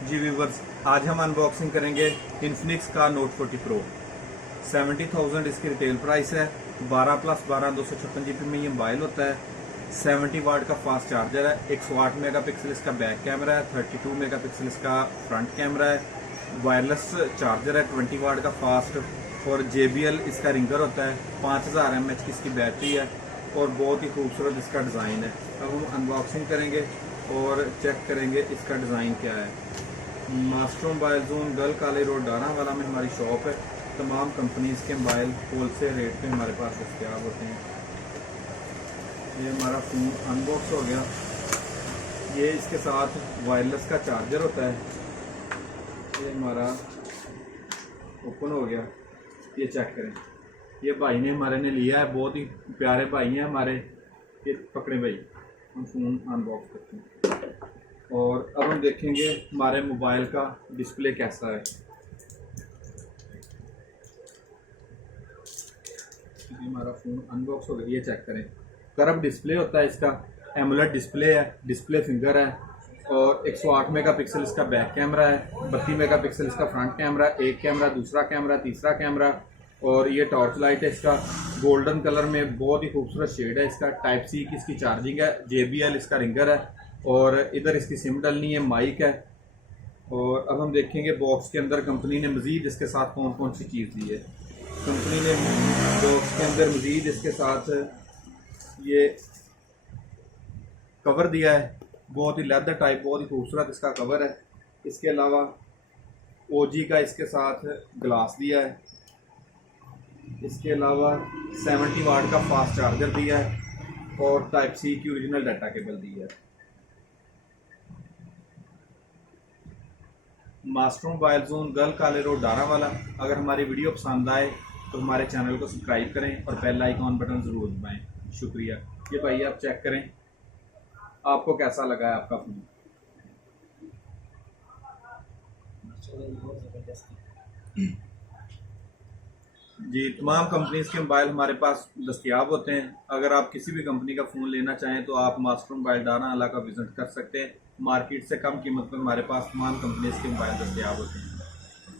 जी viewers, आज हम unboxing करेंगे इन्फिनिक्स का नोट 40 प्रो। 70,000 इसकी रिटेल प्राइस है। 12+12 256 GB में ये मोबाइल होता है। 70 वाट का फास्ट चार्जर है। 108 मेगापिक्सल इसका बैक कैमरा है। 32 मेगापिक्सल इसका फ्रंट कैमरा है। वायरलेस चार्जर है। 20 वाट का फास्ट और JBL इसका रिंगर होता है। 5000 mAh की इसकी बैटरी है और बहुत ही खूबसूरत इसका डिज़ाइन है। अब हम अनबॉक्सिंग करेंगे और चेक करेंगे इसका डिज़ाइन क्या है। मास्टर मोबाइल जोन गर्ल काले रोड डानावाला में हमारी शॉप है। तमाम कंपनीज के मोबाइल होलसेल रेट पे हमारे पास दस्तियाब होते हैं। ये हमारा फ़ोन अनबॉक्स हो गया। ये इसके साथ वायरलेस का चार्जर होता है। ये हमारा ओपन हो गया। ये चेक करें, ये भाई ने हमारे ने लिया है। बहुत ही प्यारे भाई हैं हमारे। ये पकड़े भाई, हम फ़ोन अनबॉक्स करते हैं और अब हम देखेंगे हमारे मोबाइल का डिस्प्ले कैसा है। ये हमारा फ़ोन अनबॉक्स हो गया। ये चेक करें, कर्व डिस्प्ले होता है इसका। एमुलेट डिस्प्ले है, डिस्प्ले फिंगर है और 108 मेगापिक्सल इसका बैक कैमरा है। 32 मेगापिक्सल इसका फ्रंट कैमरा, एक कैमरा, दूसरा कैमरा, तीसरा कैमरा और ये टॉर्च लाइट है इसका। गोल्डन कलर में बहुत ही खूबसूरत शेड है इसका। टाइप सी की इसकी चार्जिंग है। JBL इसका रिंगर है और इधर इसकी सिम डलनी है, माइक है। और अब हम देखेंगे बॉक्स के अंदर कंपनी ने मज़ीद इसके साथ कौन कौन सी चीज़ दी है। कंपनी ने बॉक्स के अंदर मज़ीद इसके साथ ये कवर दिया है। बहुत ही लेदर टाइप, बहुत ही खूबसूरत इसका कवर है। इसके अलावा OG का इसके साथ ग्लास दिया है। इसके अलावा 70 वाट का फास्ट चार्जर दिया है और टाइप सी की ओरिजिनल डाटा केबल दी है। मास्टर मोबाइल जोन गर्ल काले रोड डारावाला। अगर हमारी वीडियो पसंद आए तो हमारे चैनल को सब्सक्राइब करें और बेल आइकॉन बटन ज़रूर दबाएं। शुक्रिया। ये भाई आप चेक करें, आपको कैसा लगा है आपका फ़ोन। जी, तमाम कंपनीज के मोबाइल हमारे पास दस्तियाब होते हैं। अगर आप किसी भी कंपनी का फ़ोन लेना चाहें तो आप मास्टर मोबाइल डानावाला का विज़िट कर सकते हैं। मार्केट से कम कीमत पर हमारे पास तमाम कंपनीज के मोबाइल दस्तियाब होते हैं।